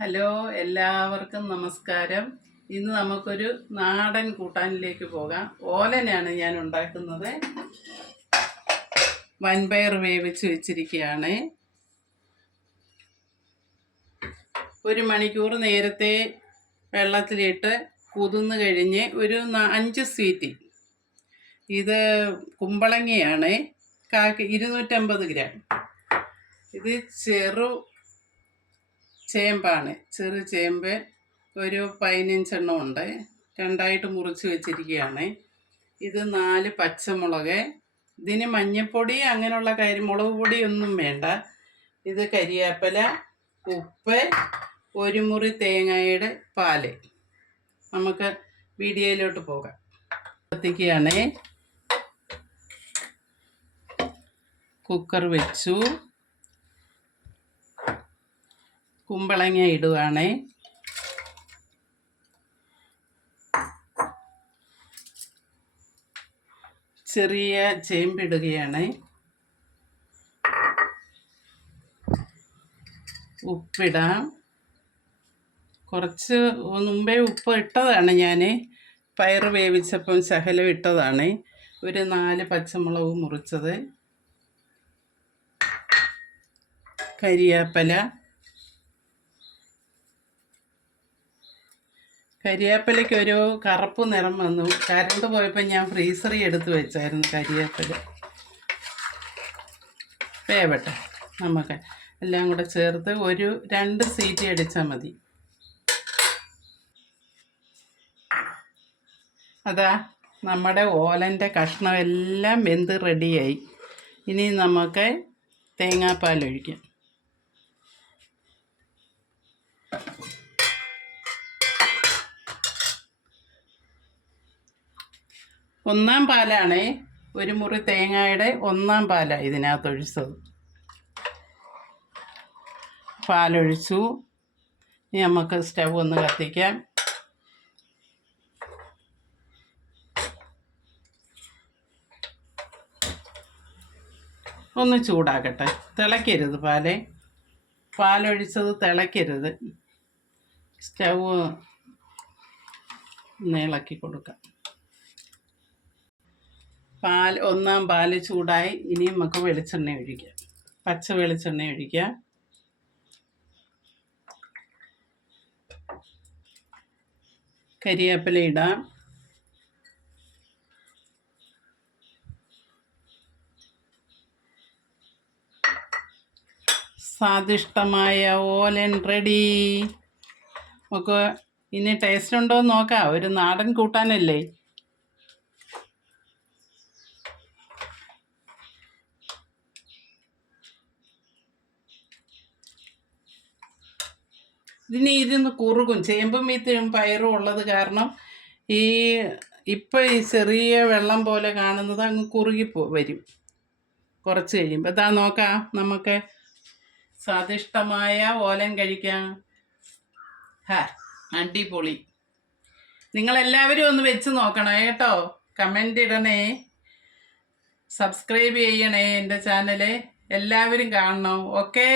Hello, എല്ലാവർക്കും നമസ്കാരം. ഇന്ന് നമുക്കൊരു നാടൻ കൂട്ടാനിലേക്ക് പോകാം. ഓലനാണ് ഞാൻ ഉണ്ടാക്കുന്നത്. വൻപയർ വേവിച്ച് വെച്ചിരിക്കുകയാണ്. 1 മണിക്കൂർ നേരത്തെ വെള്ളത്തിലിട്ട് കുതിർന്ന് കഴിഞ്ഞ് ഒരു 5 സ്വീറ്റ്. ഇത് കുമ്പളങ്ങയാണ്. 250 ഗ്രാം. ഇത് ചേമ്പാണ്. ചെറു ചേമ്പ് ഒരു 15 എണ്ണം ഉണ്ട്. രണ്ടായിട്ട് മുറിച്ച് വെച്ചിരിക്കുകയാണ്. ഇത് 4 പച്ചമുളക്. ഇതിന് മഞ്ഞൾപ്പൊടി അങ്ങനെയുള്ള മുളക് പൊടിയൊന്നും വേണ്ട. ഇത് കരിവേപ്പില, ഉപ്പ്, 1 മുറി തേങ്ങയുടെ പാല്. നമുക്ക് വീഡിയോയിലോട്ട് പോകാം. കത്തിക്കുകയാണ്. കുക്കർ വെച്ചു. കുമ്പളങ്ങ ഇടുകയാണ്. ചെറിയ ചേമ്പിടുകയാണ്. ഉപ്പിടാം. കുറച്ച് മുമ്പേ ഉപ്പ് ഇട്ടതാണ്. ഞാൻ പയർ വേവിച്ചപ്പം ശകലം ഇട്ടതാണ്. ഒരു 4 പച്ചമുളക് മുറിച്ചത്, കരിവേപ്പിലയ്ക്ക് ഒരു കറുപ്പ് നിറം വന്നു. കറണ്ട് പോയപ്പോൾ ഞാൻ ഫ്രീസറിൽ എടുത്ത് വെച്ചായിരുന്നു കരിവേപ്പില. വേവട്ടെ. നമുക്ക് എല്ലാം കൂടെ ചേർത്ത് ഒരു 2 സീറ്റ് അടിച്ചാൽ മതി. അതാ നമ്മുടെ ഓലൻ്റെ കഷ്ണം എല്ലാം വെന്ത് റെഡിയായി. ഇനി നമുക്ക് തേങ്ങാപ്പാൽ ഒഴിക്കാം. ഒന്നാം പാലാണ്. 1 മുറി തേങ്ങയുടെ 1-ാം പാലാണ് ഇതിനകത്ത് ഒഴിച്ചത്. പാലൊഴിച്ചു. ഇനി നമുക്ക് സ്റ്റവ് ഒന്ന് കത്തിക്കാം. ഒന്ന് ചൂടാക്കട്ടെ. തിളയ്ക്കരുത്. പാലൊഴിച്ചത് തിളയ്ക്കരുത്. സ്റ്റവ് ഒന്ന് ഇളക്കി കൊടുക്കാം. 1-ാം പാല് ചൂടായി. ഇനി നമുക്ക് വെളിച്ചെണ്ണ ഒഴിക്കാം. പച്ച വെളിച്ചെണ്ണ ഒഴിക്കാം. കരിവേപ്പില ഇടാം. സ്വാദിഷ്ടമായ ഓലൻ റെഡി. നമുക്ക് ഇനി ടേസ്റ്റ് ഉണ്ടോ എന്ന് നോക്കാം. ഒരു നാടൻ കൂട്ടാനല്ലേ. ഇതിന് കുറുകും. ചേമ്പും വീത്തും പയറും ഉള്ളത് കാരണം ഇപ്പം ഈ ചെറിയ വെള്ളം പോലെ കാണുന്നത് അങ്ങ് കുറുകി വരും കുറച്ച് കഴിയുമ്പോൾ. ഇതാ നോക്കാം. നമുക്ക് സ്വാദിഷ്ടമായ ഓലൻ കഴിക്കാം. അടിപൊളി. നിങ്ങളെല്ലാവരും ഒന്ന് വെച്ച് നോക്കണം കേട്ടോ. കമൻ്റ് ഇടണേ, സബ്സ്ക്രൈബ് ചെയ്യണേ. എൻ്റെ ചാനൽ എല്ലാവരും കാണണം. ഓക്കേ.